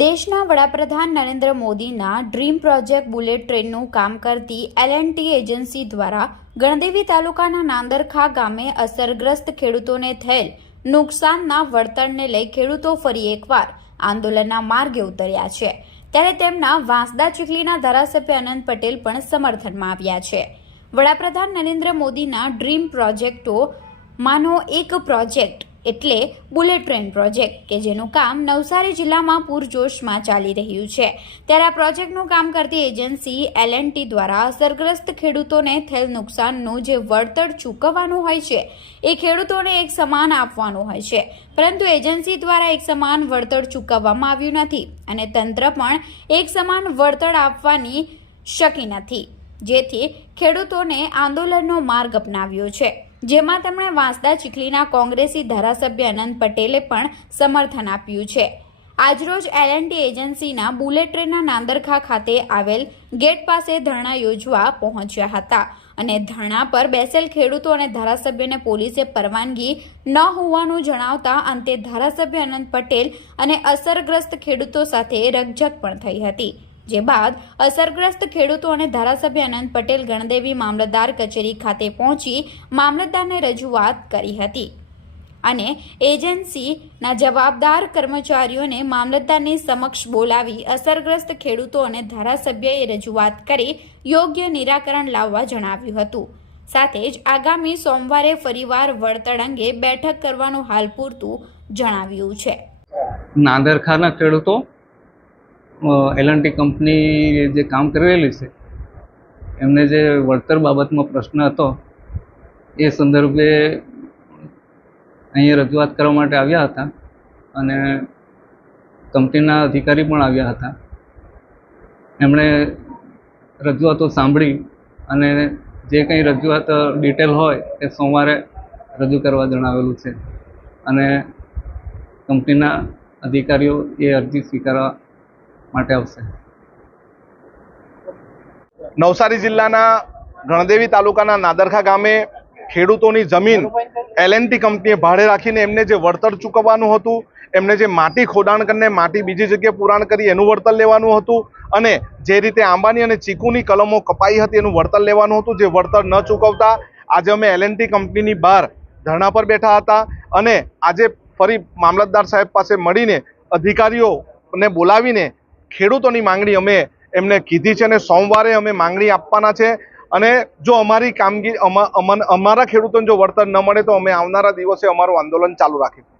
દેશના વડાપ્રધાન નરેન્દ્ર મોદીના ડ્રીમ પ્રોજેક્ટ બુલેટ ટ્રેનનું કામ કરતી L&T એજન્સી દ્વારા ગણદેવી તાલુકાના નાંદરખા ગામે અસરગ્રસ્ત ખેડૂતોને થયેલ નુકસાનના વળતરને લઈ ખેડૂતો ફરી એકવાર આંદોલનના માર્ગે ઉતર્યા છે। ત્યારે તેમના વાંસદા ચીખલીના ધારાસભ્ય અનંત પટેલ પણ સમર્થનમાં આવ્યા છે। વડાપ્રધાન નરેન્દ્ર મોદીના ડ્રીમ પ્રોજેક્ટોમાંનો એક પ્રોજેક્ટ એટલે બુલેટ ટ્રેન પ્રોજેક્ટ કે જેનું કામ નવસારી જિલ્લામાં પૂરજોશમાં ચાલી રહ્યું છે। ત્યારે આ પ્રોજેક્ટનું કામ કરતી એજન્સી L&T દ્વારા અસરગ્રસ્ત ખેડૂતોને થયેલ નુકસાનનું જે વળતર ચૂકવવાનું હોય છે એ ખેડૂતોને એક સમાન આપવાનું હોય છે, પરંતુ એજન્સી દ્વારા એક સમાન વળતર ચૂકવવામાં આવ્યું નથી અને તંત્ર પણ એક સમાન વળતર આપવાની શકી નથી, જેથી ખેડૂતોને આંદોલનનો માર્ગ અપનાવ્યો છે, જેમાં તેમણે વાંસદા ચીખલીના કોંગ્રેસી ધારાસભ્ય અનંત પટેલે પણ સમર્થન આપ્યું છે। આજરોજ L&T એજન્સીના બુલેટ ટ્રેનના નાંદરખા ખાતે આવેલ ગેટ પાસે ધરણા યોજવા પહોંચ્યા હતા અને ધરણા પર બેસેલ ખેડૂતો અને ધારાસભ્યને પોલીસે પરવાનગી ન હોવાનું જણાવતા અંતે ધારાસભ્ય અનંત પટેલ અને અસરગ્રસ્ત ખેડૂતો સાથે રકઝક પણ થઈ હતી, જે બાદ અસરગ્રસ્ત ખેડૂતો અને ધારાસભ્ય અનંત પટેલ ગણદેવી મામલતદાર કચેરી ખાતે પહોંચી મામલતદારને રજૂઆત કરી હતી અને એજન્સીના જવાબદાર કર્મચારીઓને મામલતદારની સમક્ષ બોલાવી અસરગ્રસ્ત ખેડૂતો અને ધારાસભ્યએ રજૂઆત કરી યોગ્ય નિરાકરણ લાવવા જણાવ્યું હતું। સાથે જ આગામી સોમવારે ફરીવાર વળતર અંગે બેઠક કરવાનું હાલ પૂરતું જણાવ્યું છે। નાંદરખાના ખેડૂતો L&T કંપની જે કામ કરી રહેલી છે એમને જે વળતર બાબતમાં પ્રશ્ન હતો એ સંદર્ભે અહીંયા રજૂઆત કરવા માટે આવ્યા હતા અને કંપનીના અધિકારી પણ આવ્યા હતા। એમણે રજૂઆતો સાંભળી અને જે કંઈ રજૂઆત ડિટેલ હોય એ સોમવારે રજૂ કરવા જણાવેલું છે અને કંપનીના અધિકારીઓ એ અરજી સ્વીકારવા માટે આવશે। નવસારી જિલ્લાના ગણદેવી તાલુકાના નાદરખા ગામે ખેડૂતોની જમીન L&T કંપનીએ ભાડે રાખીને એમને જે વળતર ચૂકવવાનું હતું, એમને જે માટી ખોદાણ કરીને માટી બીજી જગ્યાએ પુરાણ કરી એનું વળતર લેવાનું હતું અને જે રીતે આંબાની અને ચીકુની કલમો કપાઈ હતી એનું વળતર લેવાનું હતું, જે વળતર ન ચૂકવતા આજે અમે L&T કંપનીની બહાર ધરણા પર બેઠા હતા અને આજે ફરી મામલતદાર સાહેબ પાસે મળીને અધિકારીઓને બોલાવીને ખેડૂતોની માંગણી અમે એમને કીધી છે અને સોમવારે અમે માંગણી આપવાના છે અને જો અમારી કામગીરી અમારા ખેડૂતોને જો વળતર ન મળે તો અમે આવનારા દિવસે અમારું આંદોલન ચાલુ રાખીશું।